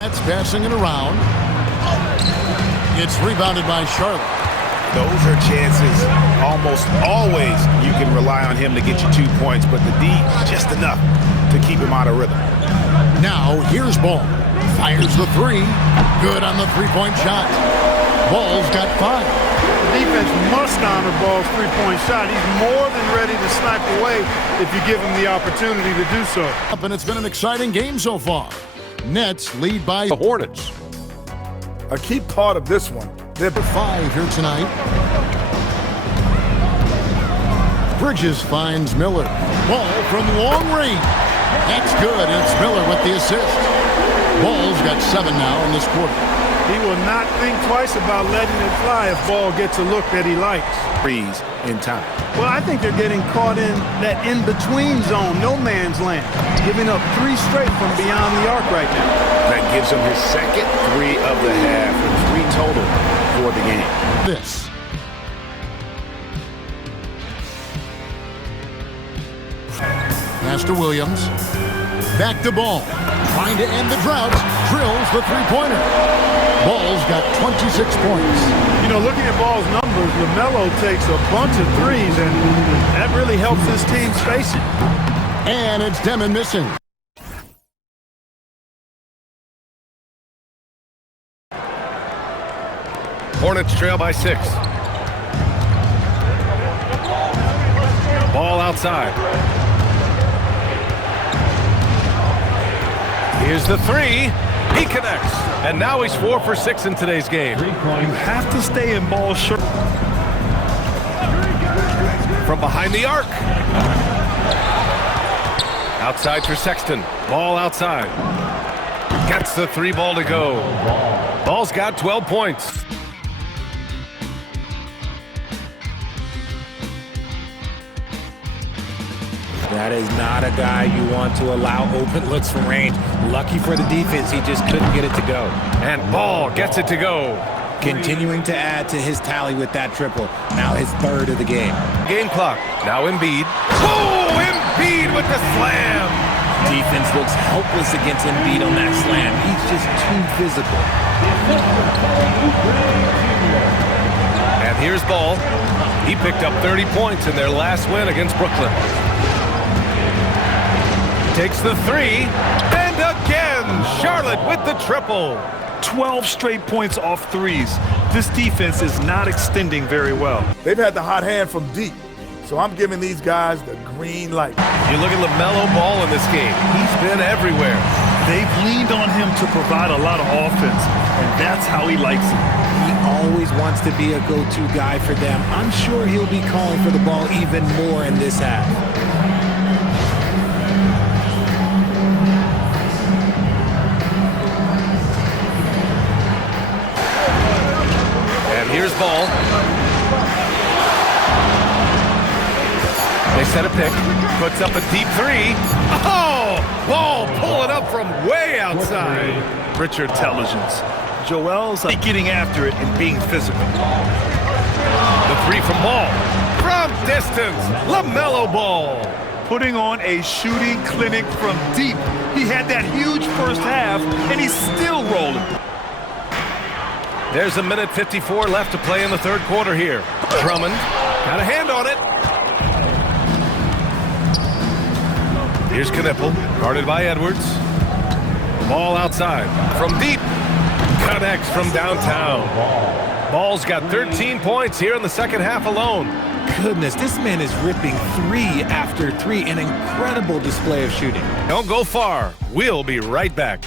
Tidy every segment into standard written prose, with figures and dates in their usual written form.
That's passing it around. It's rebounded by Charlotte. Those are chances almost always you can rely on him to get you 2 points, but the D, just enough to keep him out of rhythm. Now, here's Ball. Fires the three. Good on the three-point shot. Ball's got 5. The defense must honor Ball's three-point shot. He's more than ready to snipe away if you give him the opportunity to do so. And it's been an exciting game so far. Nets lead by the Hornets. A key part of this one, they're 5 here tonight. Bridges finds Miller. Ball from long range. That's good. It's Miller with the assist. Ball's got 7 now in this quarter. He will not think twice about letting it fly if Ball gets a look that he likes. Freeze in time. Well, I think they're getting caught in that in-between zone, no man's land, giving up 3 straight from beyond the arc right now. That gives him his second 3 of the half and 3 total for the game. This. Pass to Williams. Back to Ball. Trying to end the drought. Drills the three-pointer. Ball's got 26 points. You know, looking at Ball's numbers, LaMelo takes a bunch of threes, and that really helps his team space it. And it's Demon missing. Hornets trail by 6. Ball outside. Here's the 3. He connects. And now he's 4 for 6 in today's game. You have to stay in Ball's shirt. From behind the arc. Outside for Sexton. Ball outside. Gets the 3 ball to go. Ball's got 12 points. That is not a guy you want to allow open looks from range. Lucky for the defense, he just couldn't get it to go. And Ball gets it to go. Continuing to add to his tally with that triple. Now his 3rd of the game. Game clock. Now Embiid. Oh, Embiid with the slam. Defense looks helpless against Embiid on that slam. He's just too physical. And here's Ball. He picked up 30 points in their last win against Brooklyn. Takes the 3, and again, Charlotte with the triple. 12 straight points off threes. This defense is not extending very well. they've had the hot hand from deep. So I'm giving these guys the green light. You look at LaMelo Ball in this game. He's been everywhere. They've leaned on him to provide a lot of offense, and that's how he likes it. He always wants to be a go-to guy for them. I'm sure he'll be calling for the ball even more in this half. Here's Ball. They set a pick. Puts up a deep 3. Oh! Ball pulling up from way outside. Richer intelligence. Joel's getting after it and being physical. The 3 from Ball. From distance, LaMelo Ball. Putting on a shooting clinic from deep. He had that huge first half, and he's still rolling. There's a minute 54 left to play in the 3rd quarter here. Drummond got a hand on it. Here's Knipple, guarded by Edwards. Ball outside from deep. Connects from downtown. Ball's got 13 points here in the second half alone. Goodness, this man is ripping 3 after 3. An incredible display of shooting. Don't go far. We'll be right back.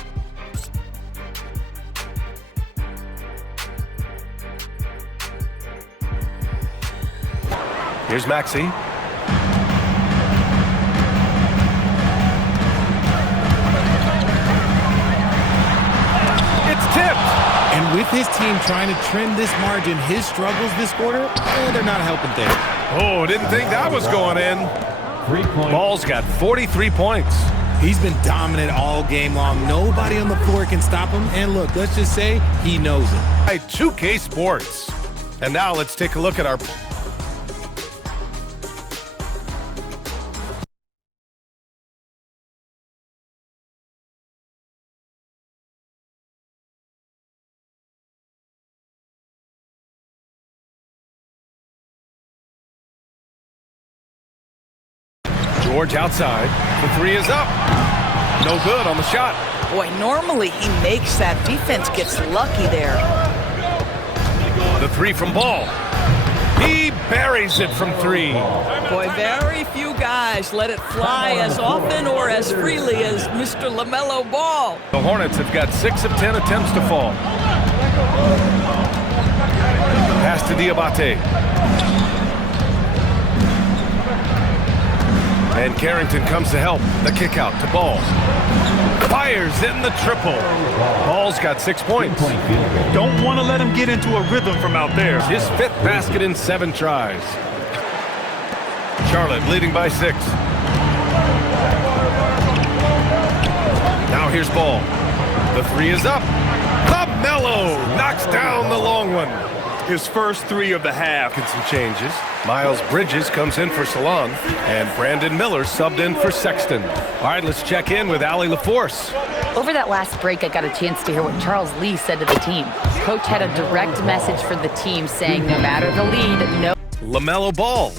Here's Maxey. It's tipped. And with his team trying to trim this margin, his struggles this quarter, they're not helping things. Oh, didn't think that was going in. Ball's got 43 points. He's been dominant all game long. Nobody on the floor can stop him. And look, let's just say he knows it. By 2K Sports. And now let's take a look at our George outside. The three is up. No good on the shot. Boy, normally he makes that. Defense gets lucky there. The three from Ball. He buries it from three. Boy, very few guys let it fly as often or as freely as Mr. LaMelo Ball. The Hornets have got 6 of 10 attempts to fall. Pass to Diabate. And Carrington comes to help. The kick out to Ball. Fires in the triple. Ball's got 6 points. Don't want to let him get into a rhythm from out there. His 5th basket in 7 tries. Charlotte leading by 6. Now here's Ball. The three is up. LaMelo knocks down the long one. His first three of the half. Get some changes. Miles Bridges comes in for Salon, and Brandon Miller subbed in for Sexton. All right, let's check in with Allie LaForce. Over that last break, I got a chance to hear what Charles Lee said to the team. Coach had a direct message for the team saying no matter the lead, no. LaMelo Ball.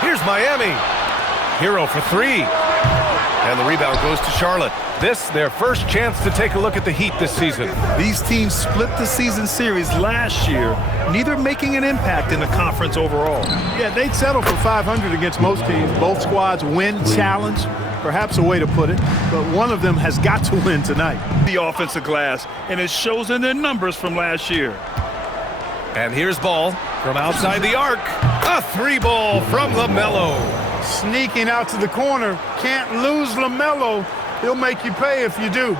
Here's Miami. Hero for 3. And the rebound goes to Charlotte. This, their first chance to take a look at the Heat this season. These teams split the season series last year, neither making an impact in the conference overall. Yeah, they'd settle for 500 against most teams. Both squads win, challenge, perhaps a way to put it, but one of them has got to win tonight. The offensive glass, and it shows in their numbers from last year. And here's Ball from outside the arc. A 3-ball from LaMelo. Sneaking out to the corner. Can't lose LaMelo. He'll make you pay if you do.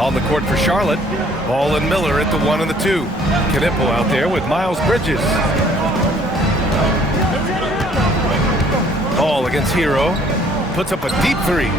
On the court for Charlotte. Ball and Miller at the 1 and the 2. Knipple out there with Miles Bridges. Ball against Hero. Puts up a deep 3.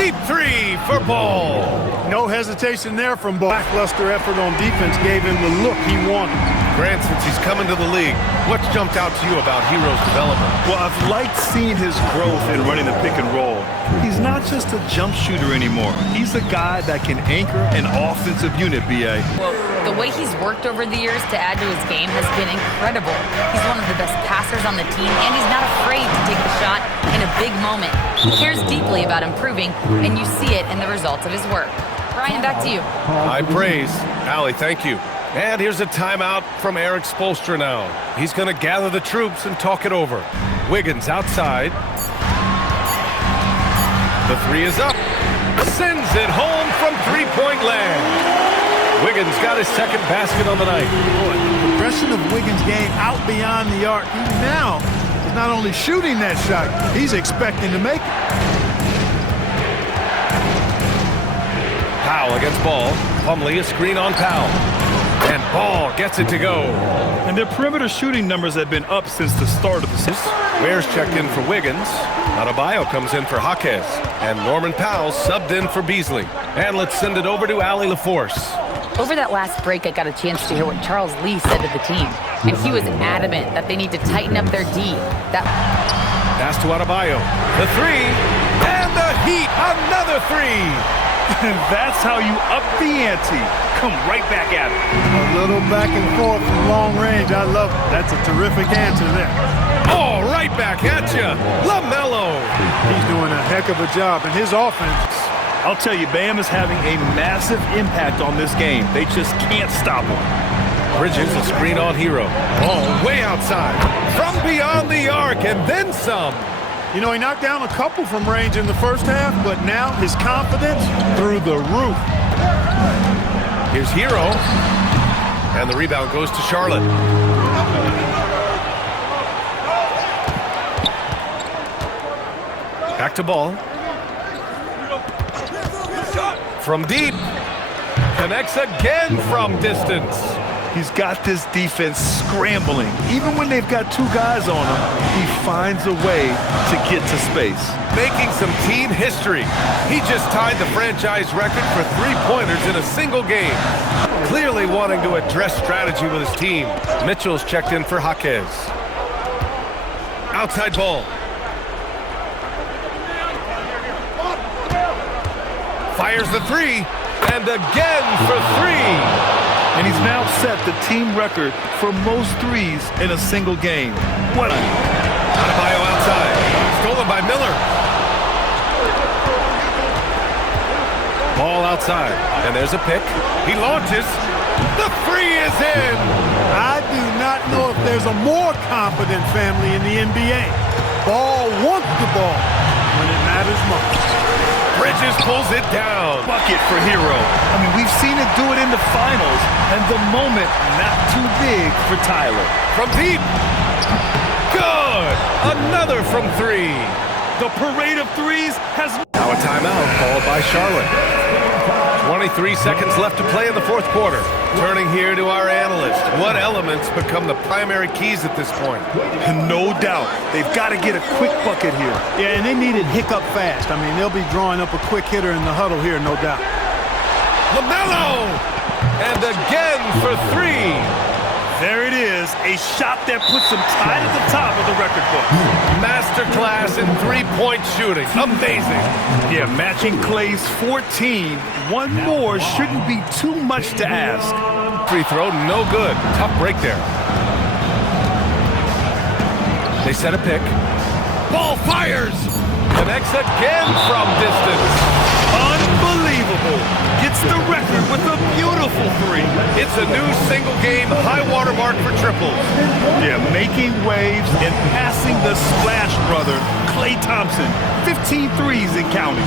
Deep 3 for Ball. No hesitation there from Ball. Lackluster effort on defense gave him the look he wanted. Grant, since he's come into the league, what's jumped out to you about Hero's development? Well, I've liked seeing his growth in running the pick and roll. He's not just a jump shooter anymore. He's a guy that can anchor an offensive unit, B.A. Well, the way he's worked over the years to add to his game has been incredible. He's one of the best passers on the team, and he's not afraid to take the shot in a big moment. He cares deeply about improving, and you see it in the results of his work. Brian, back to you. High praise. Allie, thank you. And here's a timeout from Eric Spoelstra now. He's going to gather the troops and talk it over. Wiggins outside. The three is up. Sends it home from three-point land. Wiggins got his second basket on the night. Boy, the progression of Wiggins' game out beyond the arc. He now is not only shooting that shot, he's expecting to make it. Powell against Ball. Plumlee a screen on Powell. And Ball gets it to go. And their perimeter shooting numbers have been up since the start of the season. Ware's checked in for Wiggins. Adebayo comes in for Jaquez. And Norman Powell subbed in for Beasley. And let's send it over to Allie LaForce. Over that last break, I got a chance to hear what Charles Lee said to the team. And he was adamant that they need to tighten up their D. Pass to Adebayo. The three. And the Heat, another 3. And that's how you up the ante. Come right back at it. A little back and forth from long range. I love it. That's a terrific answer there. Oh, right back at you. LaMelo. He's doing a heck of a job. And his offense. I'll tell you, Bam is having a massive impact on this game. They just can't stop him. Bridges a screen on Hero. Ball way outside. From beyond the arc and then some. You know, he knocked down a couple from range in the first half, but now his confidence through the roof. Here's Hero. And the rebound goes to Charlotte. Back to Ball. From deep. Connects again from distance. He's got this defense scrambling. Even when they've got two guys on him, he finds a way to get to space. Making some team history. He just tied the franchise record for three-pointers in a single game. Clearly wanting to address strategy with his team. Mitchell's checked in for Jaquez. Outside ball. Fires the three, and again for three. And he's now set the team record for most threes in a single game. What a... Adebayo outside. Stolen by Miller. Ball outside, and there's a pick. He launches. The three is in. I do not know if there's a more confident family in the NBA. Ball wants the ball when it matters most. Bridges pulls it down. Bucket for Hero. I mean, we've seen it do it in the finals, and the moment not too big for Tyler. From deep. Good. Another from three. The parade of threes has... Now a timeout called by Charlotte. 23 seconds left to play in the fourth quarter. Turning here to our analyst. What elements become the primary keys at this point? No doubt. They've got to get a quick bucket here. Yeah, and they need it hiccup fast. I mean, they'll be drawing up a quick hitter in the huddle here, no doubt. LaMelo! And again for three. There it is, a shot that puts him tied at the top of the record book. Masterclass in three-point shooting. Amazing. Yeah, matching Clay's 14. One more shouldn't be too much to ask. Free throw, no good. Tough break there. They set a pick. Ball fires. Connects again from distance. Unbelievable. Gets the record with a beautiful three. It's a new single-game high-water mark for triples. Yeah, making waves and passing the Splash brother, Klay Thompson. 15 threes and counting.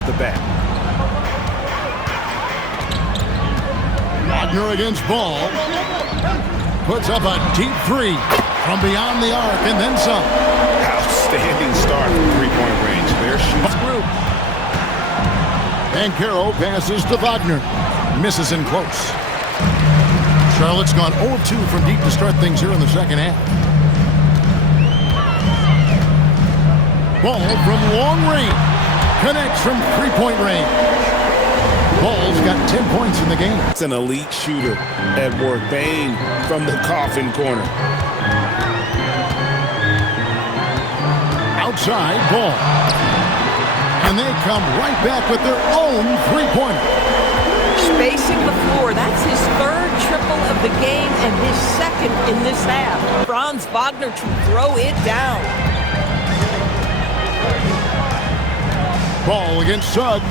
The back. Wagner against Ball. Puts up a deep three from beyond the arc and then some. Outstanding start from three-point range. Their shoots group. And Caro passes to Wagner. Misses in close. Charlotte's gone 0-2 from deep to start things here in the second half. Ball from long range. Connects from three-point range. Ball's got 10 points in the game. It's an elite shooter at work. Bang from the coffin corner. Outside Ball. And they come right back with their own three-pointer. Spacing the floor. That's his third triple of the game and his second in this half. Franz Wagner to throw it down. Ball against Suggs.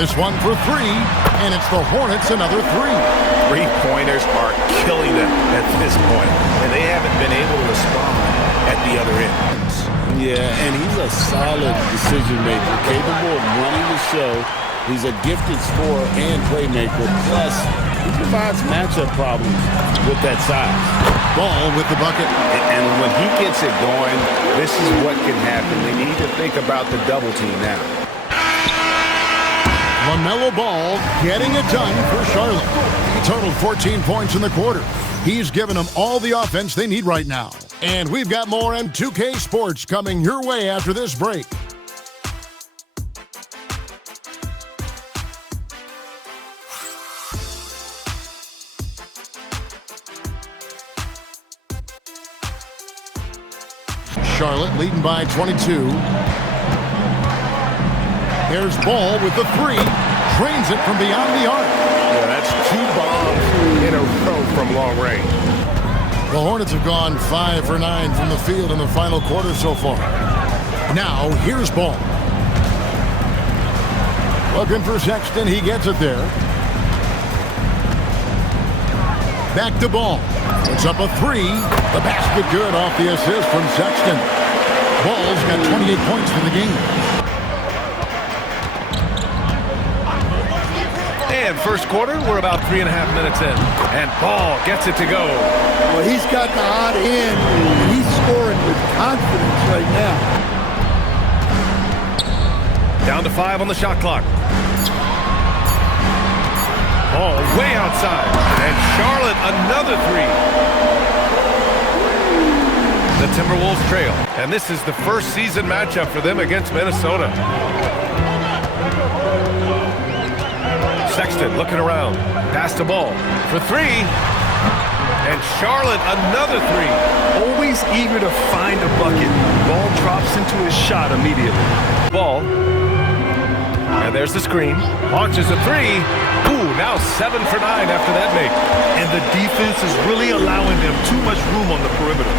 This one for three, and it's the Hornets another three. Three-pointers are killing them at this point, and they haven't been able to respond at the other end. Yeah, and he's a solid decision maker, capable of running the show. He's a gifted scorer and playmaker. Plus, he provides matchup problems with that size. Ball with the bucket. And when he gets it going, this is what can happen. They need to think about the double team now. LaMelo Ball getting it done for Charlotte. He totaled 14 points in the quarter. He's given them all the offense they need right now. And we've got more M2K Sports coming your way after this break. Charlotte leading by 22. There's Ball with the three. Drains it from beyond the arc. Yeah, that's two bombs in a row from long range. The Hornets have gone 5 for 9 from the field in the final quarter so far. Now, here's Ball. Looking for Sexton. He gets it there. Back to Ball. Puts up a three. The basket good off the assist from Sexton. Ball's got 28 points for the game. And first quarter, we're about 3.5 minutes in. And Ball gets it to go. Well, he's got the hot end. He's scoring with confidence right now. Down to 5 on the shot clock. Ball way outside. And Charlotte, another 3. The Timberwolves trail. And this is the first season matchup for them against Minnesota. Sexton looking around. Pass the ball for 3. And Charlotte, another 3. Always eager to find a bucket. Ball drops into his shot immediately. Ball. And there's the screen. Launches a 3. Ooh, now 7 for 9 after that make. And the defense is really allowing them too much room on the perimeter.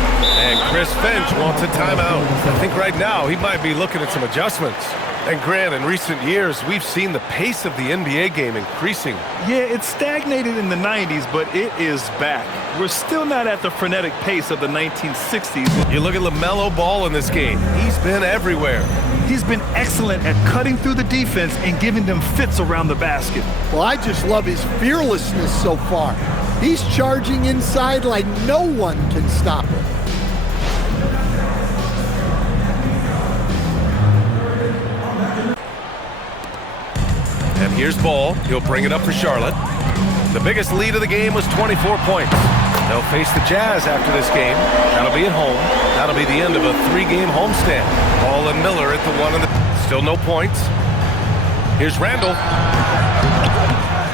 And Chris Finch wants a timeout. I think right now he might be looking at some adjustments. And Grant, in recent years, we've seen the pace of the NBA game increasing. Yeah, it stagnated in the 90s, but it is back. We're still not at the frenetic pace of the 1960s. You look at LaMelo Ball in this game. He's been everywhere. He's been excellent at cutting through the defense and giving them fits around the basket. Well, I just love his fearlessness so far. He's charging inside like no one can stop him. And here's Ball. He'll bring it up for Charlotte. The biggest lead of the game was 24 points. They'll face the Jazz after this game. That'll be at home. That'll be the end of a 3-game homestand. Ball and Miller at the 1 and the... Still no points. Here's Randall.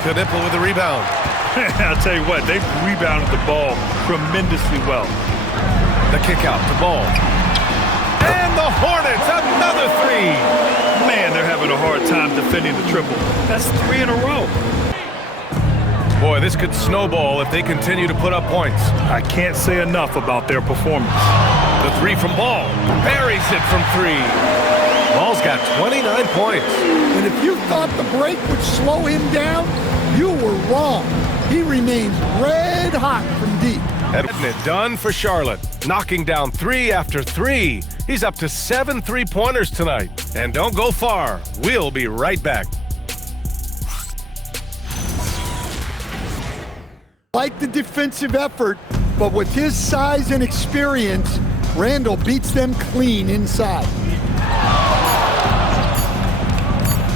Knipple with the rebound. I'll tell you what, they've rebounded the ball tremendously well. The kick out to Ball. And the Hornets, another 3. Man, they're having a hard time defending the triple. That's 3 in a row. Boy, this could snowball if they continue to put up points. I can't say enough about their performance. The 3 from Ball. Buries it from 3. Ball's got 29 points. And if you thought the break would slow him down, you were wrong. He remains red hot from deep. And it done for Charlotte. Knocking down 3 after 3. He's up to 7 3-pointers tonight. And don't go far. We'll be right back. Like the defensive effort, but with his size and experience, Randall beats them clean inside.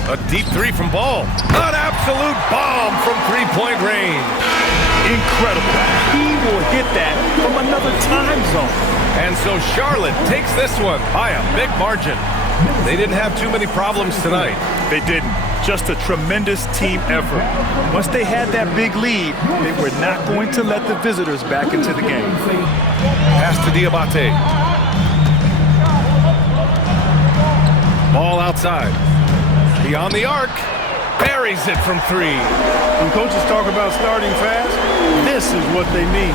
A deep 3 from Ball. An absolute bomb from 3-point range. Incredible. He will hit that from another time zone. And so Charlotte takes this one by a big margin. They didn't have too many problems tonight. They didn't. Just a tremendous team effort. Once they had that big lead, they were not going to let the visitors back into the game. Pass to Diabate. Ball outside. Beyond the arc. Buries it from 3. When coaches talk about starting fast, this is what they mean.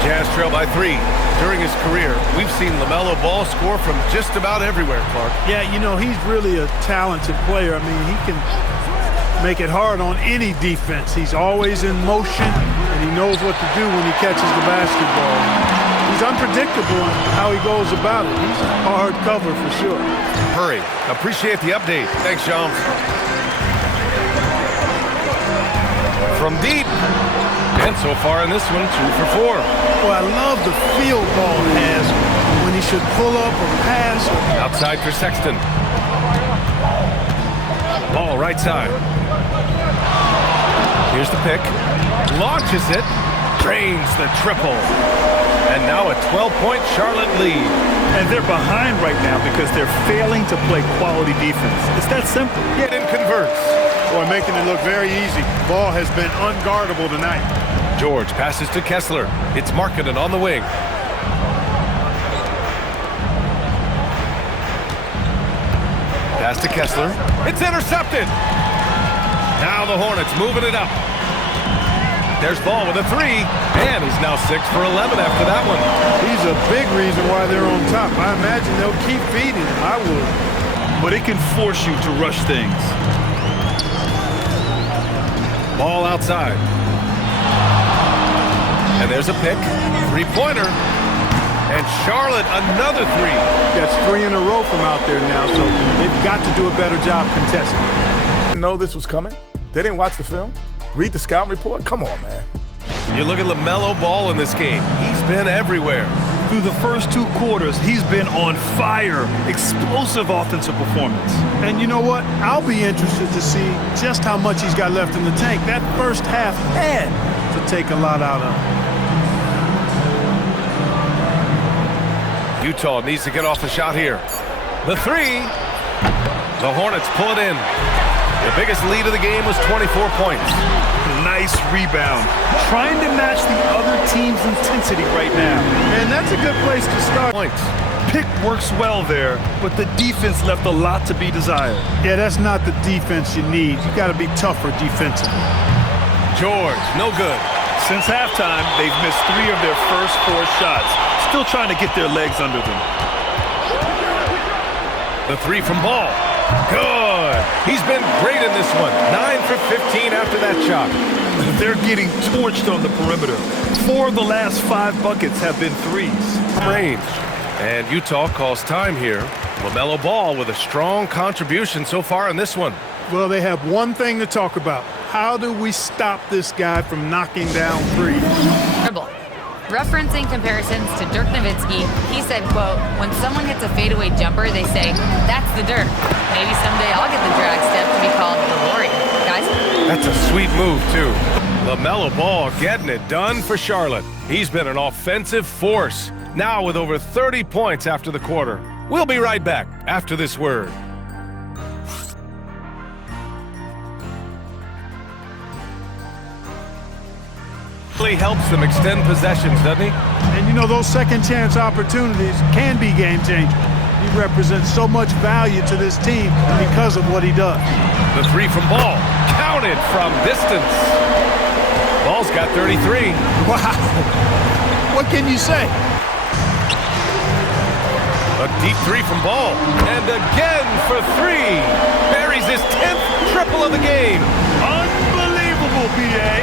Jazz trail by 3. During his career, we've seen LaMelo Ball score from just about everywhere, Clark. Yeah, you know, he's really a talented player. I mean, he can make it hard on any defense. He's always in motion, and he knows what to do when he catches the basketball. He's unpredictable in how he goes about it. He's a hard cover for sure. Hurry. Appreciate the update. Thanks, John. From deep. And so far in this one, 2 for 4. Well, I love the feel Ball has when he should pull up or pass. Outside for Sexton. Ball right side. Here's the pick. Launches it. Drains the triple. And now a 12-point Charlotte lead. And they're behind right now because they're failing to play quality defense. It's that simple. Yet it converts. Boy, making it look very easy. Ball has been unguardable tonight. George passes to Kessler. It's Markkanen on the wing. Pass to Kessler. It's intercepted. Now the Hornets moving it up. There's Ball with a 3. And he's now 6 for 11 after that one. He's a big reason why they're on top. I imagine they'll keep feeding him. I would. But it can force you to rush things. Ball outside. And there's a pick. 3-pointer. And Charlotte, another 3. That's 3 in a row from out there now, so they've got to do a better job contesting. Didn't know this was coming? They didn't watch the film? Read the scouting report? Come on, man. You look at LaMelo Ball in this game. He's been everywhere. Through the first 2 quarters, he's been on fire. Explosive offensive performance. And you know what? I'll be interested to see just how much he's got left in the tank. That first half had to take a lot out of him. Utah needs to get off the shot here. The 3. The Hornets pull it in. The biggest lead of the game was 24 points. Nice rebound. Trying to match the other team's intensity right now. And that's a good place to start. Points. Pick works well there, but the defense left a lot to be desired. Yeah, that's not the defense you need. You got to be tougher defensively. George, no good. Since halftime, they've missed 3 of their first 4 shots. Still trying to get their legs under them. The 3 from Ball. Good. He's been great in this one. 9 for 15 after that shot. They're getting torched on the perimeter. 4 of the last 5 buckets have been threes. Range. And Utah calls time here. LaMelo Ball with a strong contribution so far in this one. Well, they have one thing to talk about. How do we stop this guy from knocking down threes? Dribble. Referencing comparisons to Dirk Nowitzki, he said, quote, when someone hits a fadeaway jumper, they say, that's the Dirk. Maybe someday I'll get the drag step to be called the Warrior. Guys? That's a sweet move, too. LaMelo Ball getting it done for Charlotte. He's been an offensive force, now with over 30 points after the quarter. We'll be right back after this word. Really helps them extend possessions, doesn't he? And you know, those second chance opportunities can be game changers. He represents so much value to this team because of what he does. The 3 from Ball, counted from distance. Ball's got 33. Wow. What can you say? A deep 3 from Ball, and again for 3. Buries his 10th triple of the game. Unbelievable, B.A.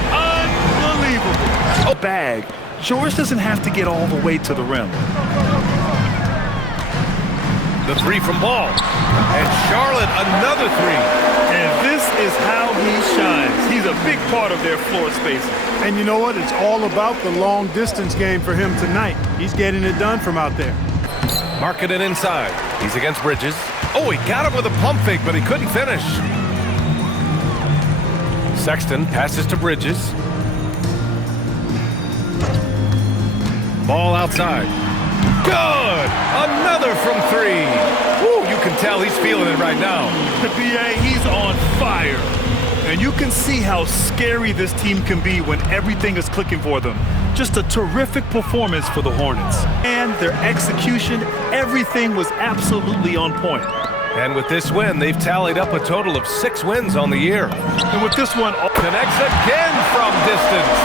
A bag. George doesn't have to get all the way to the rim. The 3 from Ball. And Charlotte, another 3. And this is how he shines. He's a big part of their floor spacing. And you know what? It's all about the long distance game for him tonight. He's getting it done from out there. Marking it inside. He's against Bridges. Oh, he got him with a pump fake, but he couldn't finish. Sexton passes to Bridges. Ball outside. Good! Another from 3. Woo, you can tell he's feeling it right now. The BA, he's on fire. And you can see how scary this team can be when everything is clicking for them. Just a terrific performance for the Hornets. And their execution, everything was absolutely on point. And with this win, they've tallied up a total of 6 wins on the year. And with this one, connects again from distance.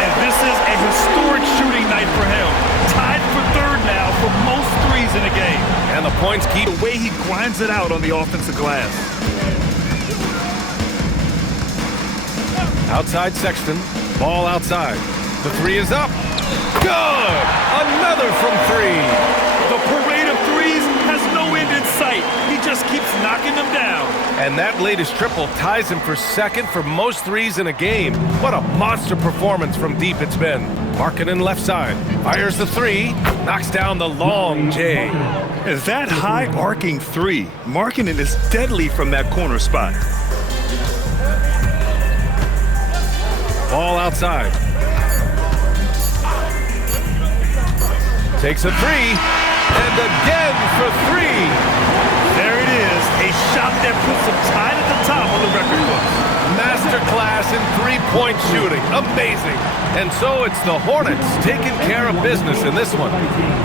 And this is a historic shooting night for him. Tied for 3rd now for most threes in a game. And the points keep the way he grinds it out on the offensive glass. Outside Sexton. Ball outside. The 3 is up. Good! Another from 3. The parade of threes has no end in sight. He just keeps knocking them down. And that latest triple ties him for 2nd for most threes in a game. What a monster performance from deep it's been. Markkanen left side. Fires the 3. Knocks down the long J. Is that high arcing 3? Markkanen is deadly from that corner spot. Ball outside. Takes a 3. And again for 3. There it is, a shot that puts him tied at the top of the record books. Masterclass in 3-point shooting. Amazing. And so it's the Hornets taking care of business in this one.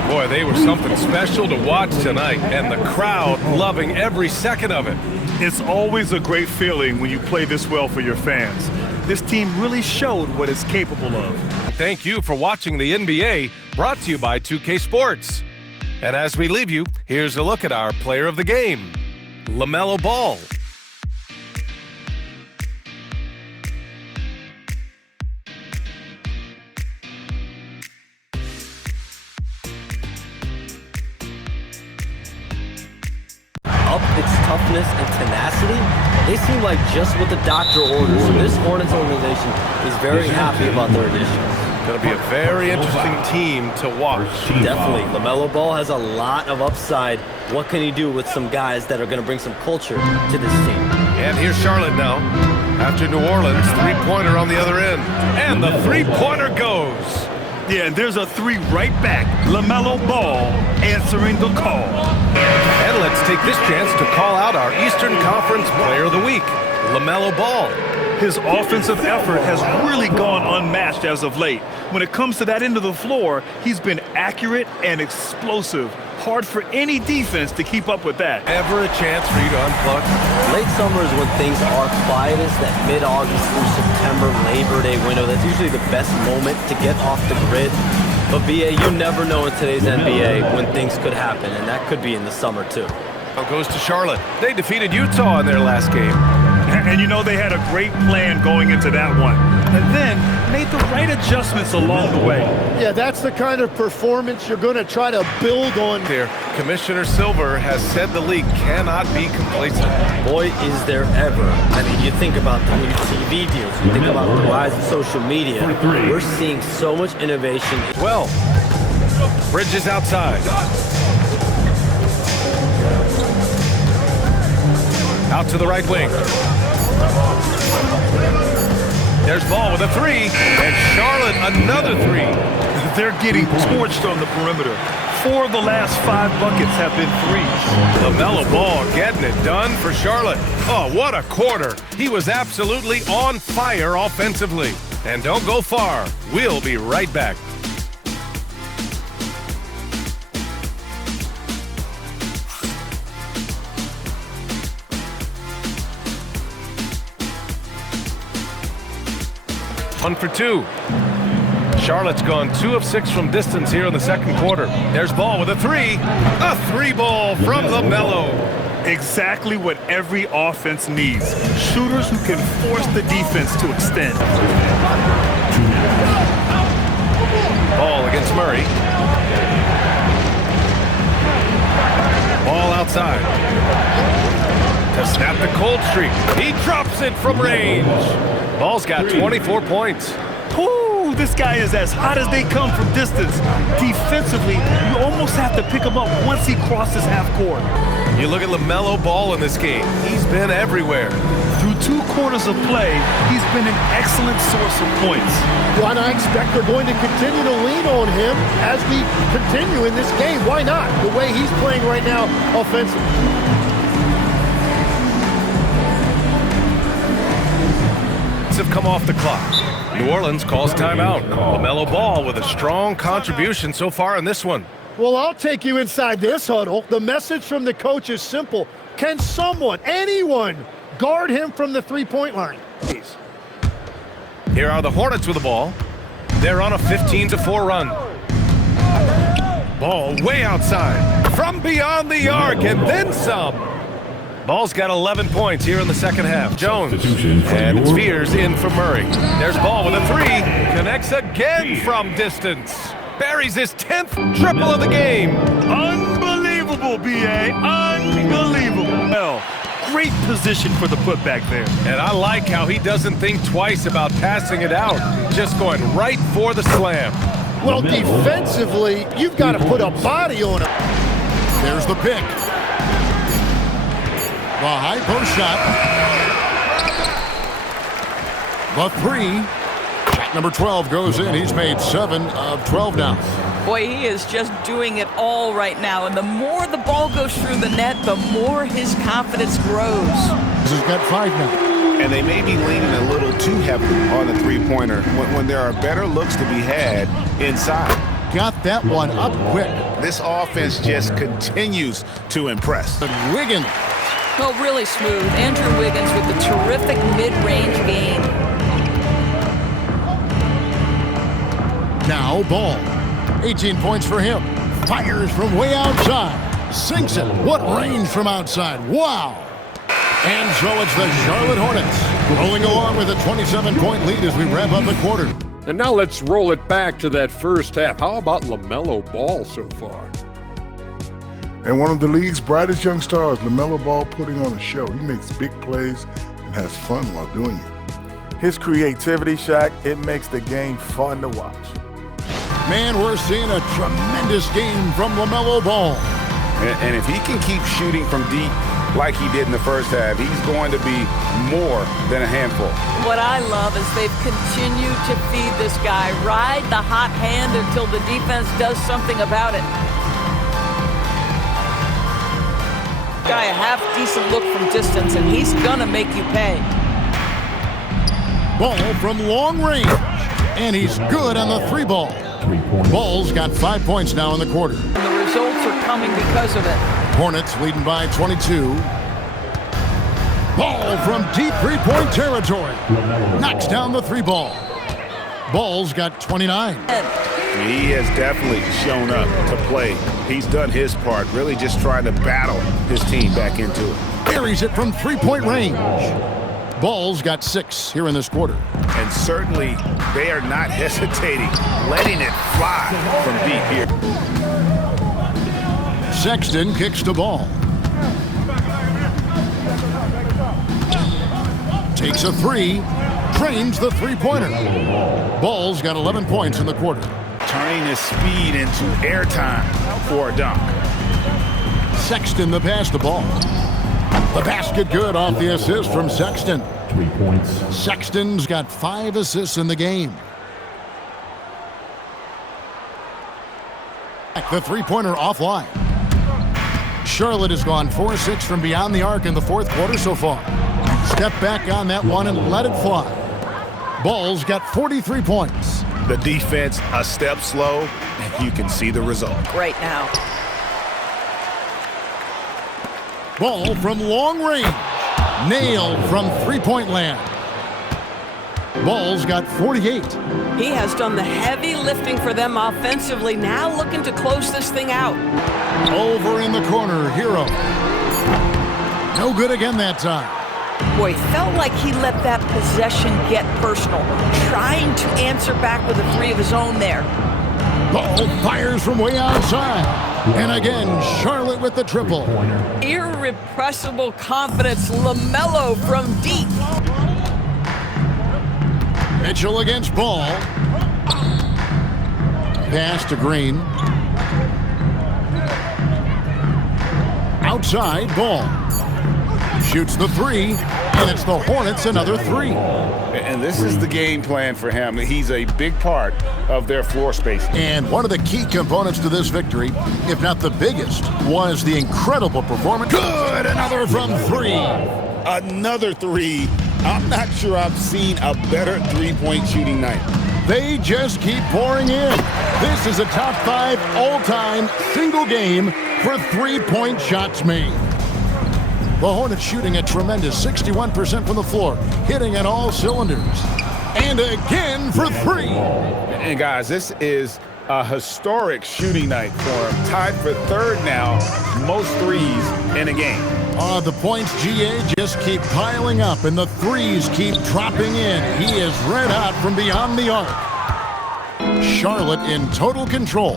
Boy, they were something special to watch tonight, and the crowd loving every second of it. It's always a great feeling when you play this well for your fans. This team really showed what it's capable of. Thank you for watching the NBA, brought to you by 2K Sports. And as we leave you, here's a look at our player of the game, LaMelo Ball. Its toughness and tenacity, they seem like just what the doctor orders. So this Hornets organization is very happy about their additions. Going to be a very interesting team to watch. Definitely. LaMelo Ball has a lot of upside. What can he do with some guys that are going to bring some culture to this team? And here's Charlotte now. After New Orleans, three-pointer on the other end. And the three-pointer goes. Yeah, and there's a three right back. LaMelo Ball answering the call. And let's take this chance to call out our Eastern Conference Player of the Week, LaMelo Ball. His offensive effort has really gone unmatched as of late. When it comes to that end of the floor, he's been accurate and explosive. Hard for any defense to keep up with that. Ever a chance for you to unplug? Late summer is when things are quietest, that mid-August through September Labor Day window. That's usually the best moment to get off the grid. But BA, you never know in today's NBA when things could happen, and that could be in the summer too. Now goes to Charlotte. They defeated Utah in their last game. And you know they had a great plan going into that one. And then made the right adjustments along the way. Yeah, that's the kind of performance you're going to try to build on. Here, Commissioner Silver has said the league cannot be complacent. Boy, is there ever. I mean, you think about the new TV deals. You think about the rise of social media. We're seeing so much innovation. Well, Bridges outside. Out to the right wing. There's Ball with a three, and Charlotte another three. They're getting torched on the perimeter. 4 of the last 5 buckets have been threes. LaMelo Ball getting it done for Charlotte. Oh, what a quarter. He was absolutely on fire offensively. And don't go far. We'll be right back. One for two. Charlotte's gone 2 of 6 from distance here in the second quarter. There's Ball with a three. A three ball from LaMelo. Exactly what every offense needs. Shooters who can force the defense to extend. Ball against Murray. Ball outside. To snap the cold streak. He drops it from range. Ball's got 24 points. Ooh, this guy is as hot as they come from distance. Defensively, you almost have to pick him up once he crosses half court. You look at LaMelo Ball in this game. He's been everywhere. Through 2 quarters of play, he's been an excellent source of points. Why not expect they're going to continue to lean on him as we continue in this game? Why not? The way he's playing right now offensively. Have come off the clock. New Orleans calls timeout. LaMelo Ball with a strong contribution so far in this one. Well, I'll take you inside this huddle. The message from the coach is simple. Can someone, anyone, guard him from the three-point line? Please. Here are the Hornets with the ball. They're on a 15-4 run. Ball way outside. From beyond the arc and then some. Ball's got 11 points here in the second half. Jones and Spears in for Murray. There's Ball with a three. Connects again from distance. Buries his 10th triple of the game. Unbelievable, B.A. Unbelievable. Well, great position for the putback there. And I like how he doesn't think twice about passing it out. Just going right for the slam. Well, defensively, you've got to put a body on him. There's the pick. The high post shot. The three. Shot number 12 goes in. He's made 7 of 12 now. Boy, he is just doing it all right now. And the more the ball goes through the net, the more his confidence grows. He's got 5 now. And they may be leaning a little too heavily on the three-pointer when there are better looks to be had inside. Got that one up quick. This offense just continues to impress. And Wiggins. Oh, really smooth. Andrew Wiggins with the terrific mid-range game. Now Ball. 18 points for him. Fires from way outside. Sinks it. What range from outside. Wow. And so it's the Charlotte Hornets rolling along with a 27-point lead as we wrap up the quarter. And now let's roll it back to that first half. How about LaMelo Ball so far? And one of the league's brightest young stars, LaMelo Ball, putting on a show. He makes big plays and has fun while doing it. his creativity, Shaq, it makes the game fun to watch. Man, we're seeing a tremendous game from LaMelo Ball. And if he can keep shooting from deep like he did in the first half, he's going to be more than a handful. What I love is they've continued to feed this guy. Ride the hot hand until the defense does something about it. Guy a half-decent look from distance, and he's gonna make you pay. Ball from long range, and he's good on the 3-ball. Ball's got 5 points now in the quarter. And the results are coming because of it. Hornets leading by 22. Ball from deep 3-point territory. Knocks down the 3-ball. Ball's got 29. He has definitely shown up to play. He's done his part, really just trying to battle his team back into it. Buries it from 3-point range. Ball's got 6 here in this quarter. And certainly they are not hesitating, letting it fly from deep here. Sexton kicks the ball. Takes a 3, trains the 3-pointer. Ball's got 11 points in the quarter. Turning his speed into airtime for a dunk. Sexton the pass the ball. The basket good off the assist from Sexton. 3 points. Sexton's got 5 assists in the game. The 3-pointer offline. Charlotte has gone 4-6 from beyond the arc in the 4th quarter so far. Step back on that one and let it fly. Ball's got 43 points. The defense a step slow, and you can see the result. Right now. Ball from long range. Nailed from 3-point land. Ball's got 48. He has done the heavy lifting for them offensively. Now looking to close this thing out. Over in the corner, Hero. No good again that time. Boy, felt like he let that possession get personal. Trying to answer back with a 3 of his own there. Ball fires from way outside. And again, Charlotte with the triple. Irrepressible confidence. LaMelo from deep. Mitchell against Ball. Pass to Green. Outside, Ball. Shoots the 3, and it's the Hornets another 3. And this is the game plan for him. He's a big part of their floor space. And one of the key components to this victory, if not the biggest, was the incredible performance. Good! Another from 3. Another 3. I'm not sure I've seen a better 3-point shooting night. They just keep pouring in. This is a top 5 all-time single game for 3-point shots made. The Hornets shooting a tremendous 61% from the floor, hitting at all cylinders. And again for 3. And guys, this is a historic shooting night for him. Tied for 3rd now, most 3s in a game. The points, GA, just keep piling up, and the 3s keep dropping in. He is red hot from beyond the arc. Charlotte in total control.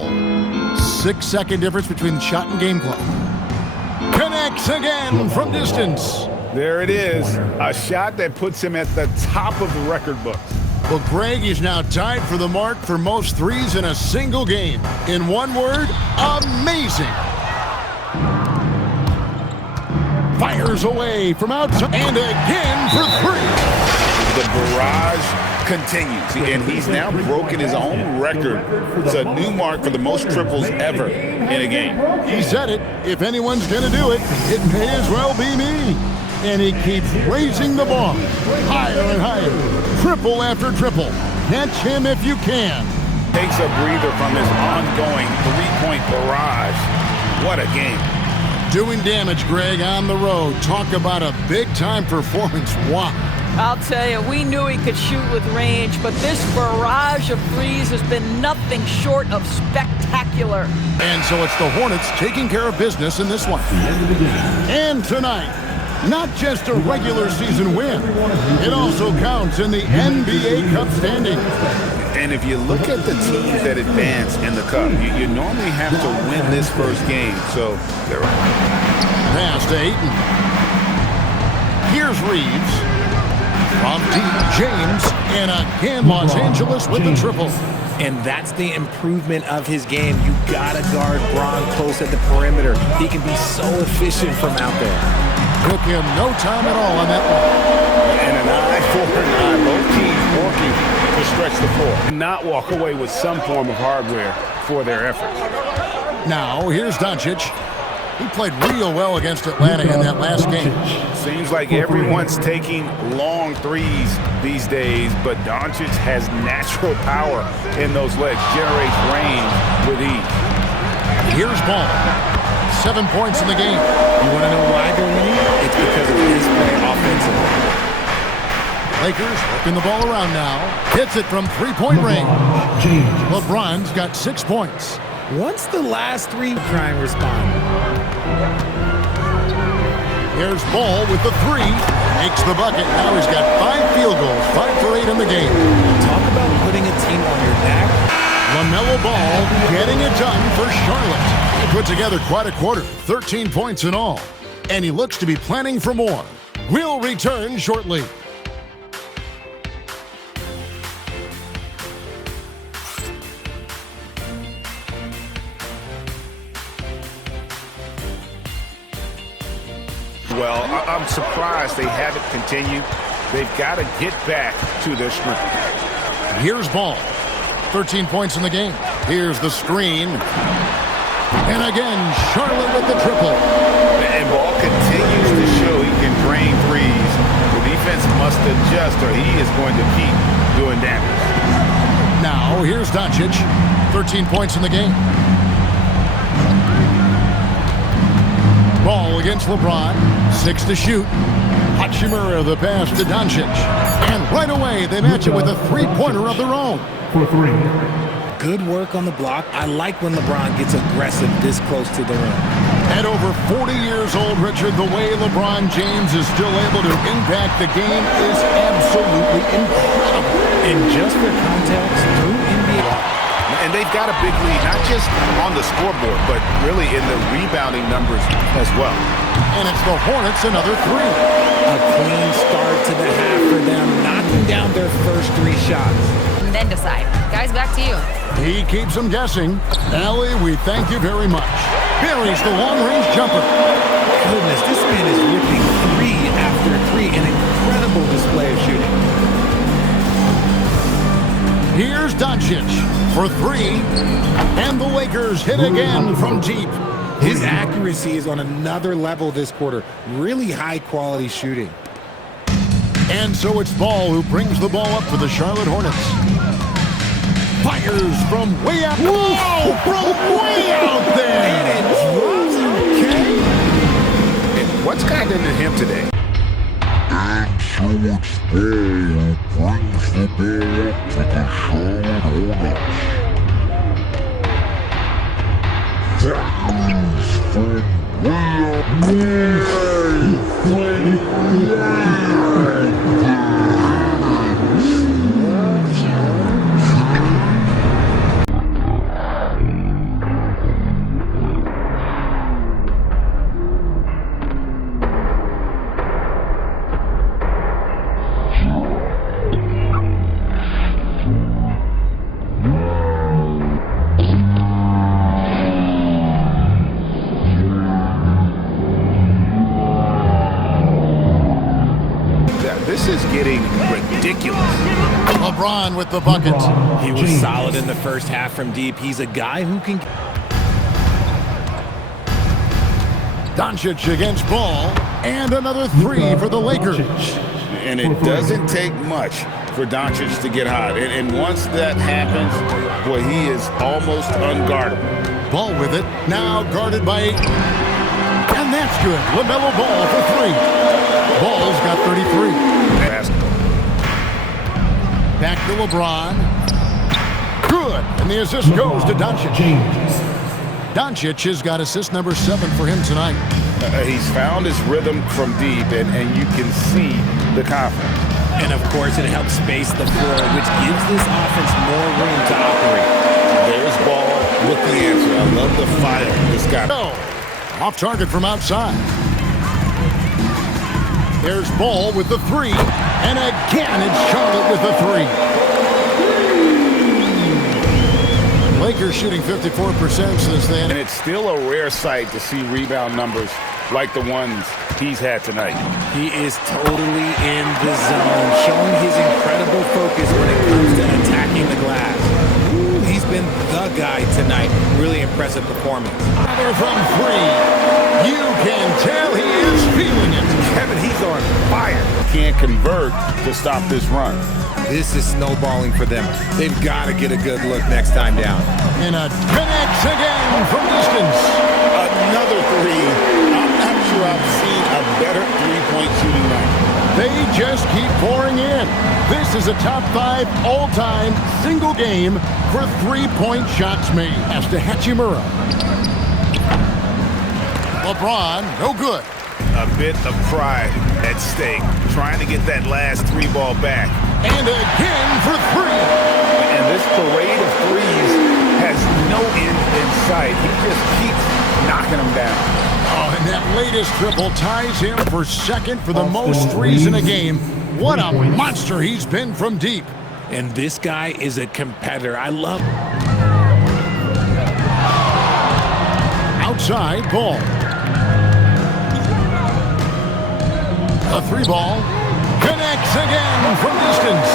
6-second difference between shot and game clock. Connects again from distance. There it is. A shot that puts him at the top of the record books. Well, Greg is now tied for the mark for most 3s in a single game. In one word, amazing. Fires away from outside, and again for 3. The barrage continues, and he's now broken his own record. It's a new mark for the most triples ever in a game. He said it. If anyone's going to do it, it may as well be me. And he keeps raising the bar higher and higher. Triple after triple. Catch him if you can. Takes a breather from his ongoing 3-point barrage. What a game. Doing damage, Greg, on the road. Talk about a big-time performance. Wow. I'll tell you, we knew he could shoot with range, but this barrage of 3s has been nothing short of spectacular. And so it's the Hornets taking care of business in this one. And tonight, not just a regular season win, it also counts in the NBA Cup standings. And if you look at the teams that advance in the Cup, you normally have to win this first game. So they're pass to Ayton. Here's Reeves. From deep, James, and again Los Angeles with the triple. And that's the improvement of his game. You gotta guard Bron close at the perimeter. He can be so efficient from out there. Took him no time at all on that one. And an eye for an eye. Both teams working to stretch the floor. Not walk away with some form of hardware for their effort. Now, here's Doncic. He played real well against Atlanta in that last game. Seems like everyone's taking long threes these days, but Doncic has natural power in those legs, generates range with ease. Here's Ball. 7 points in the game. You want to know why they're winning? It's because of his play offensively. Lakers working the ball around now. Hits it from three-point range. LeBron's got 6 points. Once the last three, try and respond. Here's Ball with the three. Makes the bucket. Now he's got 5 field goals, 5 for 8 in the game. Talk about putting a team on your back. LaMelo Ball getting it done for Charlotte. He put together quite a quarter, 13 points in all. And he looks to be planning for more. We'll return shortly. Well, I'm surprised they haven't continued. They've got to get back to their strength. Here's Ball. 13 points in the game. Here's the screen. And again, Charlotte with the triple. And Ball continues to show he can drain threes. The defense must adjust or he is going to keep doing damage. Now, here's Doncic. 13 points in the game. Ball against LeBron. 6 to shoot. Hachimura the pass to Doncic. And right away, they match it with a three-pointer of their own. For 3. Good work on the block. I like when LeBron gets aggressive this close to the rim. At over 40 years old, Richard, the way LeBron James is still able to impact the game is absolutely incredible. And just for context, through NBA... And they've got a big lead, not just on the scoreboard, but really in the rebounding numbers as well. And it's the Hornets, another 3. A clean start to the half for them, knocking down their first 3 shots. And then decide. Guys, back to you. He keeps them guessing. Allie, we thank you very much. Buries the long-range jumper. Goodness, this man is ripping 3 after 3. An incredible display of shooting. Here's Doncic for 3. And the Lakers hit again from deep. His accuracy is on another level this quarter. Really high-quality shooting. And so it's Ball who brings the ball up for the Charlotte Hornets. Fires from way out. Whoa! From way out there! And it drops. Okay. And what's gotten into him today? And so it's Ball who brings the ball up to the Charlotte Hornets. Fires from way out. LeBron with the bucket. He was solid in the first half from deep. He's a guy who can... Doncic against Ball. And another 3 for the Lakers. And it doesn't take much for Doncic to get hot. And once that happens, boy, he is almost unguardable. Ball with it. Now guarded by 8. And that's good. LaMelo Ball for 3. Ball's got 33. Back to LeBron. Good. And the assist goes to Doncic. Doncic has got assist number 7 for him tonight. He's found his rhythm from deep, and you can see the confidence. And, of course, it helps space the floor, which gives this offense more room to operate. There's Ball with the answer. I love the fire this guy. No. Off target from outside. There's Ball with the 3. And again, it's Charlotte with a three. Lakers shooting 54% since then. And it's still a rare sight to see rebound numbers like the ones he's had tonight. He is totally in the zone, showing his incredible focus when it comes to attacking the glass. Ooh, he's been the guy tonight. Really impressive performance. Another from three. You can tell he is feeling it. Kevin, he's on fire. Can't convert to stop this run. This is snowballing for them. They've got to get a good look next time down. And it connects again from distance. Another three. I'm not sure I've seen a better three-point shooting night. They just keep pouring in. This is a top 5 all-time single game for three-point shots made. As to Hachimura. LeBron, no good. A bit of pride at stake, trying to get that last three ball back. And again for three. And this parade of threes has no end in sight. He just keeps knocking them down. Oh, and that latest triple ties him for second for the most threes in a game. What a monster he's been from deep. And this guy is a competitor. I love him. Outside ball. A three ball connects again from distance.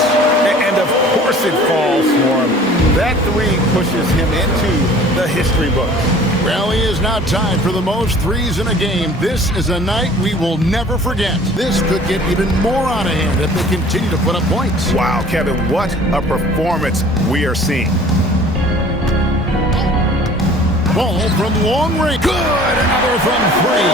And of course it falls for him. That three pushes him into the history books. Well, he is now tied for the most threes in a game. This is a night we will never forget. This could get even more out of hand if they continue to put up points. Wow, Kevin, what a performance we are seeing. Ball from long range. Good! Another from three.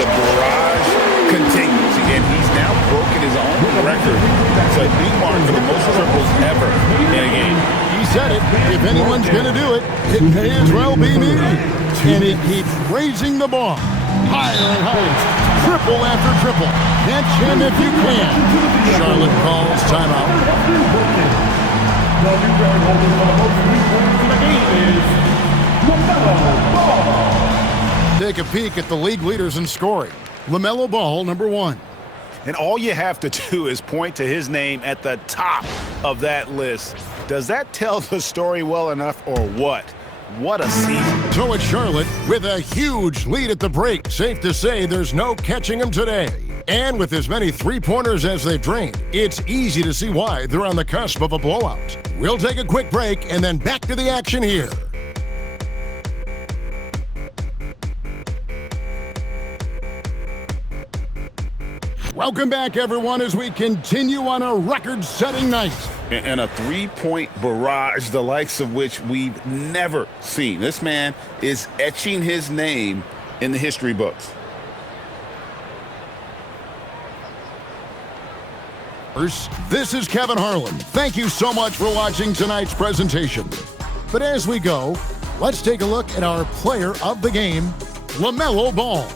The barrage continues. Again, he's now broken his own record. That's a new mark for the most triples ever in a game. He said it. If anyone's going to do it, it may as well be me. And he keeps raising the ball. Higher and higher. Triple after triple. Catch him if you can. Charlotte calls timeout. Take a peek at the league leaders in scoring. LaMelo Ball, number 1. And all you have to do is point to his name at the top of that list. Does that tell the story well enough or what? What a season. So it's Charlotte with a huge lead at the break. Safe to say there's no catching them today. And with as many three-pointers as they've drained, it's easy to see why they're on the cusp of a blowout. We'll take a quick break and then back to the action here. Welcome back, everyone, as we continue on a record-setting night. And a three-point barrage, the likes of which we've never seen. This man is etching his name in the history books. This is Kevin Harlan. Thank you so much for watching tonight's presentation. But as we go, let's take a look at our player of the game, LaMelo Ball.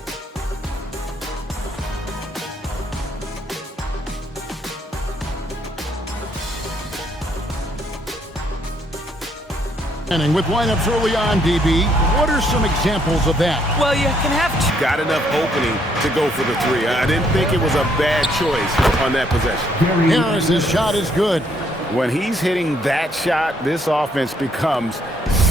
With lineups early on, DB, what are some examples of that? Well, you can have... Got enough opening to go for the three. I didn't think it was a bad choice on that possession. Harris's shot is good. When he's hitting that shot, this offense becomes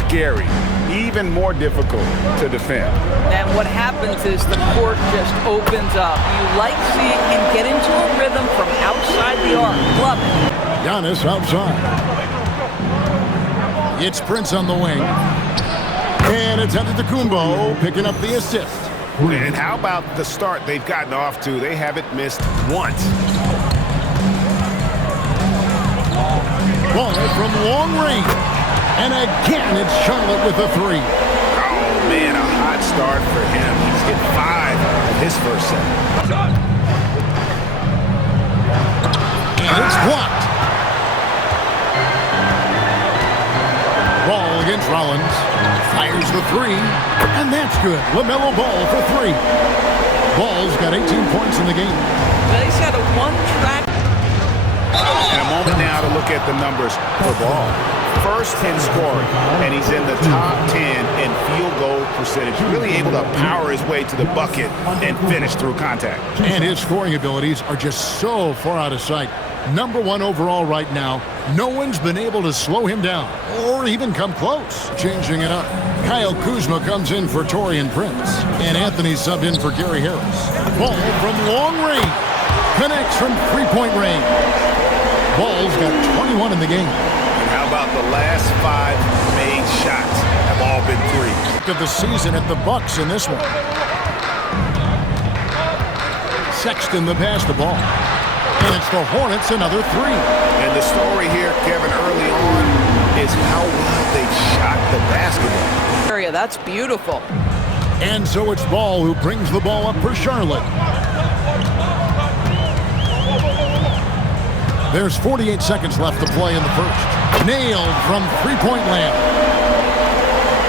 scary, even more difficult to defend. And what happens is the court just opens up. You like seeing him get into a rhythm from outside the arc. Love it. Giannis outside. It's Prince on the wing. And it's Antetokounmpo picking up the assist. And how about the start they've gotten off to? They haven't missed once. Ball from long range. And again, it's Charlotte with a three. Oh, man, a hot start for him. He's hit 5 in his first set. And it's blocked. Ball against Rollins. Fires the three. And that's good. LaMelo Ball for 3. Ball's got 18 points in the game. He's got a one-track. And a moment now to look at the numbers for Ball. first 10 scoring, and he's in the top 10 in field goal percentage. Really able to power his way to the bucket and finish through contact. And his scoring abilities are just so far out of sight. Number 1 overall right now. No one's been able to slow him down or even come close. Changing it up. Kyle Kuzma comes in for Taurean Prince. And Anthony subbed in for Gary Harris. Ball from long range. Connects from three-point range. Ball's got 21 in the game. And how about the last 5 made shots have all been threes? Of the season at the Bucks in this one. Sexton the pass the ball. And it's the Hornets another 3. And the story here, Kevin, early on is how well they shot the basketball. Area, that's beautiful. And so it's Ball who brings the ball up for Charlotte. There's 48 seconds left to play in the first. Nailed from three-point land.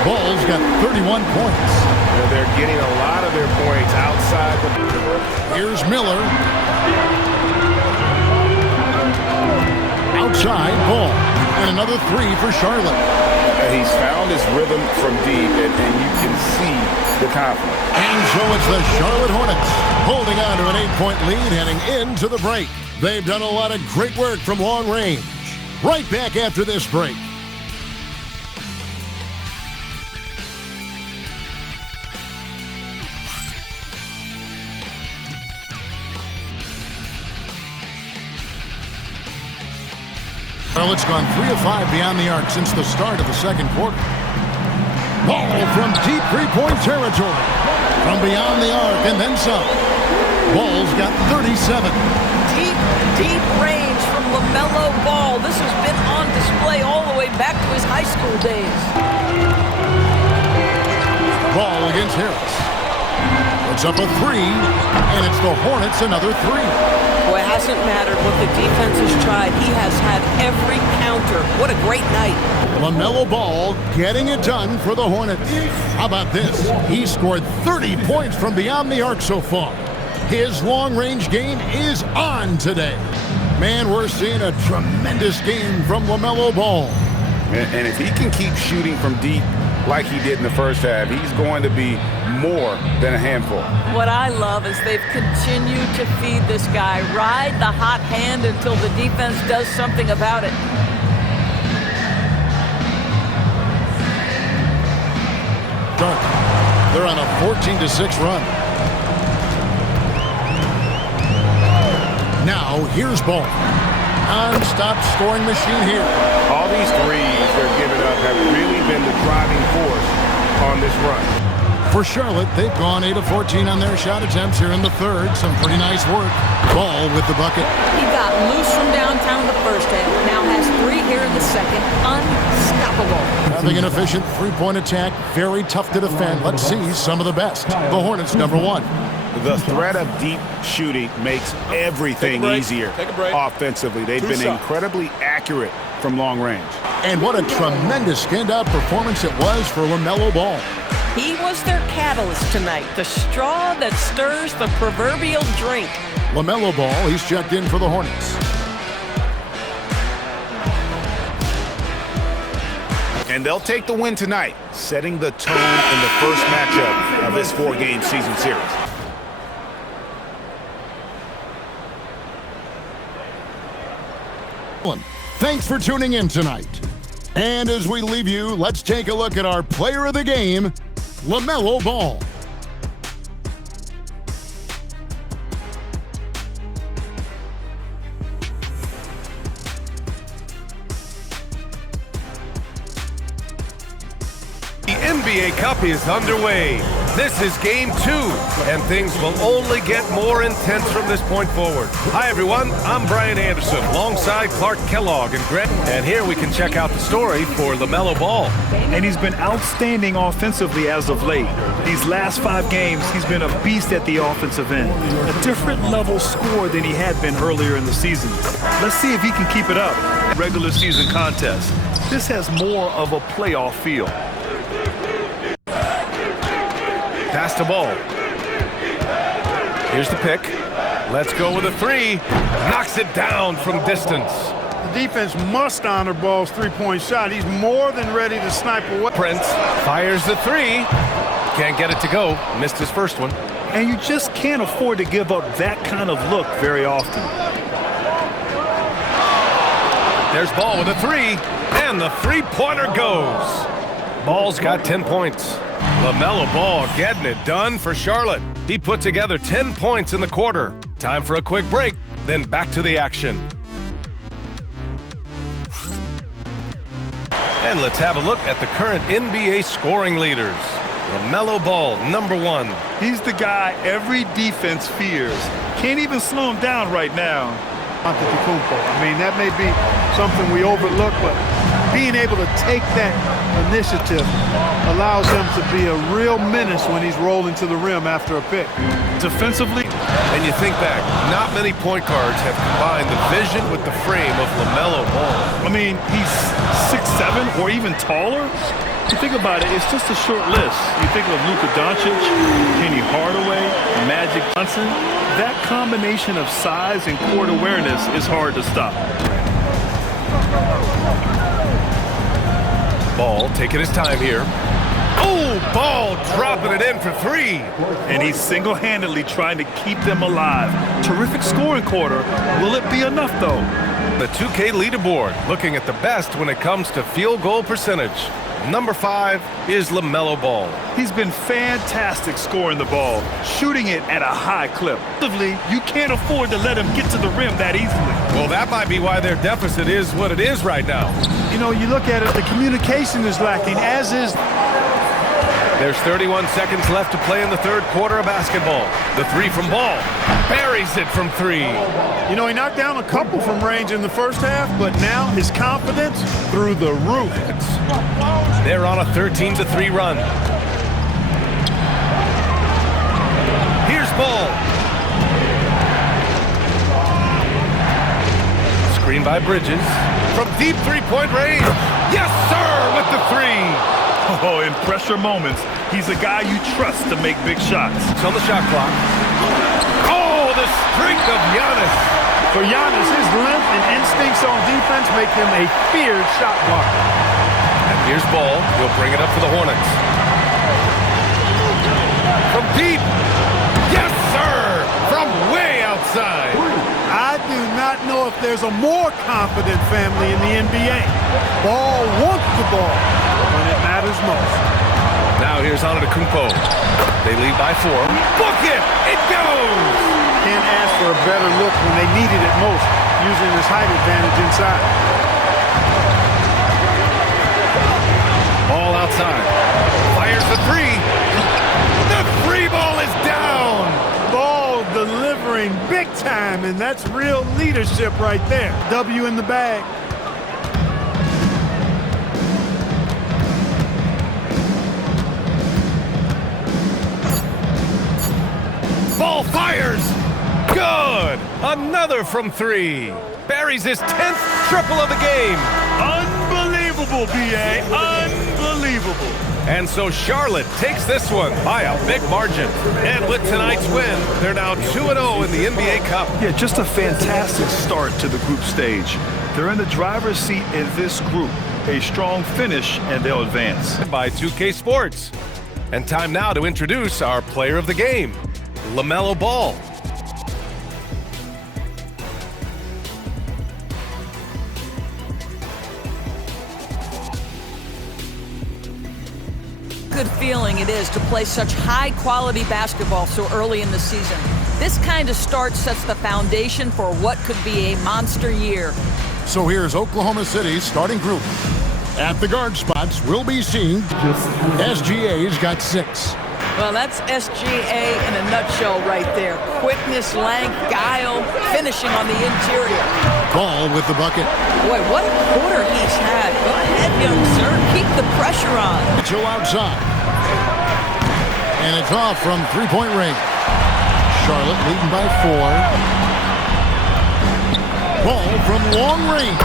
Ball's got 31 points. They're getting a lot of their points outside the... Here's Miller. Outside, Ball. And another 3 for Charlotte. He's found his rhythm from deep, and you can see the confidence. And so it's the Charlotte Hornets holding on to an 8-point lead heading into the break. They've done a lot of great work from long range. Right back after this break. Charlotte's gone 3 of 5 beyond the arc since the start of the second quarter. Ball from deep three-point territory. From beyond the arc and then some. Ball's got 37. Deep range from LaMelo Ball. This has been on display all the way back to his high school days. Ball against Harris. It's up a 3, and it's the Hornets another 3. Boy, it hasn't mattered what the defense has tried. He has had every counter. What a great night. LaMelo Ball getting it done for the Hornets. How about this? He scored 30 points from beyond the arc so far. His long-range game is on today. Man, we're seeing a tremendous game from LaMelo Ball. And if he can keep shooting from deep like he did in the first half, he's going to be more than a handful. What I love is they've continued to feed this guy. Ride the hot hand until the defense does something about it. They're on a 14-6 run. Now, here's Ball. Non-stop scoring machine here. All these threes they're giving up have really been the driving force on this run. For Charlotte, they've gone 8 of 14 on their shot attempts here in the third. Some pretty nice work. Ball with the bucket. He got loose from downtown the first half. Now has 3 here in the second. Unstoppable. Having an efficient three-point attack. Very tough to defend. Let's see some of the best. The Hornets, number 1. The threat of deep shooting makes everything easier offensively. They've been incredibly accurate from long range. And what a tremendous standout performance it was for LaMelo Ball. He was their catalyst tonight, the straw that stirs the proverbial drink. LaMelo Ball, he's checked in for the Hornets. And they'll take the win tonight, setting the tone in the first matchup of this 4-game season series. Thanks for tuning in tonight. And as we leave you, let's take a look at our player of the game, LaMelo Ball. The NBA Cup is underway. This is Game 2, and things will only get more intense from this point forward. Hi, everyone. I'm Brian Anderson, alongside Clark Kellogg and Greg. And here we can check out the story for LaMelo Ball. And he's been outstanding offensively as of late. These last 5 games, he's been a beast at the offensive end. A different level scorer than he had been earlier in the season. Let's see if he can keep it up. Regular season contest. This has more of a playoff feel. Pass the ball. Here's the pick. Let's go with a 3. Knocks it down from distance. The defense must honor Ball's three-point shot. He's more than ready to snipe away. Prince fires the three. Can't get it to go. Missed his first one. And you just can't afford to give up that kind of look very often. There's Ball with a three, and the three-pointer goes. Ball's got 10 points. LaMelo Ball getting it done for Charlotte. He put together 10 points in the quarter. Time for a quick break, then back to the action. And let's have a look at the current NBA scoring leaders. LaMelo Ball, number 1. He's the guy every defense fears. Can't even slow him down right now. Antetokounmpo. I mean, that may be something we overlook, but being able to take that initiative allows him to be a real menace when he's rolling to the rim after a pick. Defensively, and you think back, not many point guards have combined the vision with the frame of LaMelo Ball. I mean, he's 6'7" or even taller. You think about it, it's just a short list. You think of Luka Doncic, Kenny Hardaway, Magic Johnson. That combination of size and court awareness is hard to stop. Ball taking his time here. Oh, Ball dropping it in for 3. And he's single-handedly trying to keep them alive. Terrific scoring quarter. Will it be enough, though? The 2K leaderboard looking at the best when it comes to field goal percentage. Number 5 is LaMelo Ball. He's been fantastic scoring the ball, shooting it at a high clip. You can't afford to let him get to the rim that easily. Well, that might be why their deficit is what it is right now. You know, you look at it, the communication is lacking, as is... There's 31 seconds left to play in the third quarter of basketball. The 3 from Ball. Buries it from 3. You know, he knocked down a couple from range in the first half, but now his confidence through the roof. They're on a 13-3 run. Here's Ball. Screen by Bridges. From deep three-point range. Yes, sir, with the 3. Oh, in pressure moments, he's a guy you trust to make big shots. It's on the shot clock. Oh, the streak of Giannis. For Giannis, his length and instincts on defense make him a feared shot blocker. And here's Ball. He'll bring it up for the Hornets. From deep. Yes, sir. From way outside. I do not know if there's a more confident family in the NBA. Ball wants the ball when it matters most. Now here's Antetokounmpo. They lead by 4. Book it! It goes! Can't ask for a better look when they needed it most, using his height advantage inside. Ball outside. Fires the 3. The 3 ball is down! Ball delivering big time, and that's real leadership right there. W in the bag. Ball fires! Good! Another from 3. Buries his 10th triple of the game. Unbelievable, B.A. Unbelievable. And so Charlotte takes this one by a big margin. And with tonight's win, they're now 2-0 in the NBA Cup. Yeah, just a fantastic start to the group stage. They're in the driver's seat in this group. A strong finish, and they'll advance. By 2K Sports. And time now to introduce our player of the game, LaMelo Ball. Good feeling it is to play such high-quality basketball so early in the season. This kind of start sets the foundation for what could be a monster year. So here's Oklahoma City's starting group. At the guard spots, we'll be seeing SGA's got 6. Well, that's SGA in a nutshell right there. Quickness, length, guile, finishing on the interior. Ball with the bucket. Boy, what a quarter he's had. Go ahead, young sir. Keep the pressure on. Mitchell outside. And it's off from three-point range. Charlotte leading by 4. Ball from long range.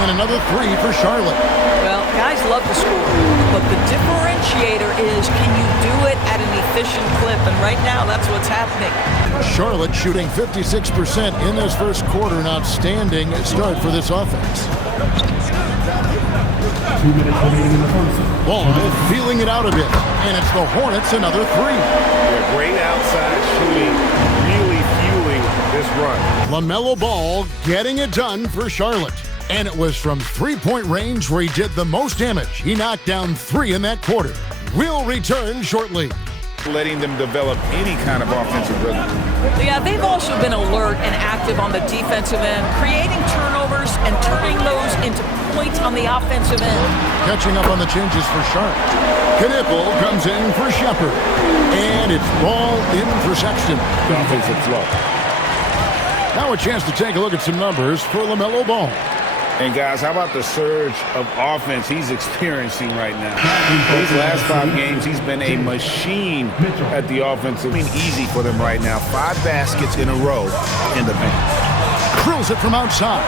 And another three for Charlotte. Well, guys love to score, but the differentiator is, can you do it at an efficient clip? And right now, that's what's happening. Charlotte shooting 56% in this first quarter. An outstanding start for this offense. 2 minutes remaining in the first. Ball feeling it out a bit, and it's the Hornets another three. They're great outside shooting, really fueling this run. LaMelo Ball getting it done for Charlotte. And it was from three-point range where he did the most damage. He knocked down 3 in that quarter. We'll return shortly. Letting them develop any kind of offensive rhythm. Yeah, they've also been alert and active on the defensive end, creating turnovers and turning those into points on the offensive end. Catching up on the changes for Sharp. Knipple comes in for Shepard. And it's Ball in for Sexton. Offensive flow. Now a chance to take a look at some numbers for LaMelo Ball. And guys, how about the surge of offense he's experiencing right now? These last 5 games, he's been a machine at the offensive. It's easy for them right now. 5 baskets in a row in the paint. Drills it from outside.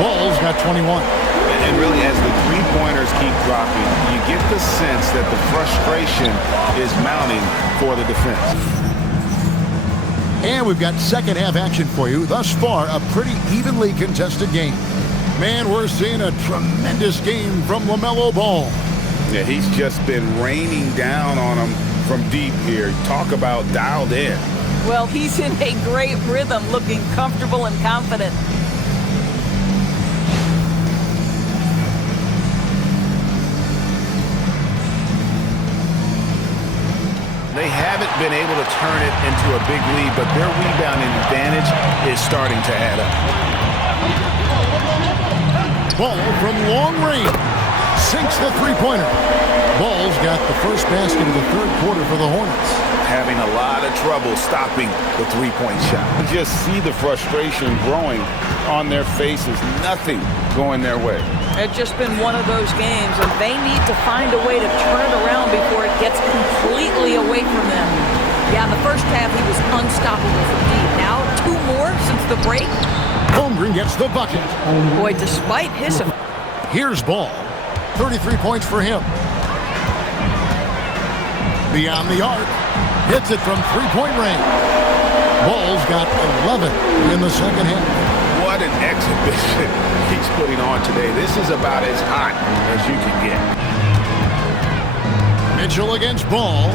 Ball's got 21. And really, as the three-pointers keep dropping, you get the sense that the frustration is mounting for the defense. And we've got second half action for you. Thus far, a pretty evenly contested game. Man, we're seeing a tremendous game from LaMelo Ball. Yeah, he's just been raining down on them from deep here. Talk about dialed in. Well, he's in a great rhythm, looking comfortable and confident. They haven't been able to turn it into a big lead, but their rebounding advantage is starting to add up. Ball from long range. Sinks the three-pointer. Ball's got the first basket of the third quarter for the Hornets. Having a lot of trouble stopping the three-point shot. You just see the frustration growing on their faces. Nothing going their way. It's just been one of those games, and they need to find a way to turn it around before it gets completely away from them. Yeah, in the first half, he was unstoppable from deep. Now, 2 more since the break. Holmgren gets the bucket. Boy, despite his... Here's Ball. 33 points for him. Beyond the arc. Hits it from three-point range. Ball's got 11 in the second half. What an exhibition he's putting on today. This is about as hot as you can get. Mitchell against Ball.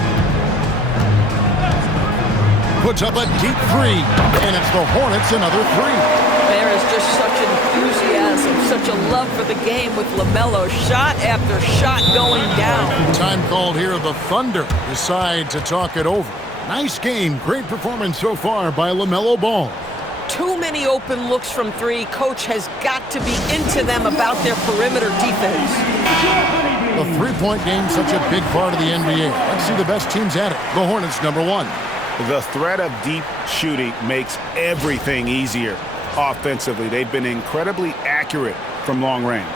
Puts up a deep 3, and it's the Hornets another 3. There is just such enthusiasm, such a love for the game with LaMelo. Shot after shot going down. Time called here. The Thunder decide to talk it over. Nice game. Great performance so far by LaMelo Ball. Too many open looks from 3. Coach has got to be into them about their perimeter defense. The three-point game, such a big part of the NBA. Let's see the best teams at it. The Hornets, number 1. The threat of deep shooting makes everything easier offensively. They've been incredibly accurate from long range.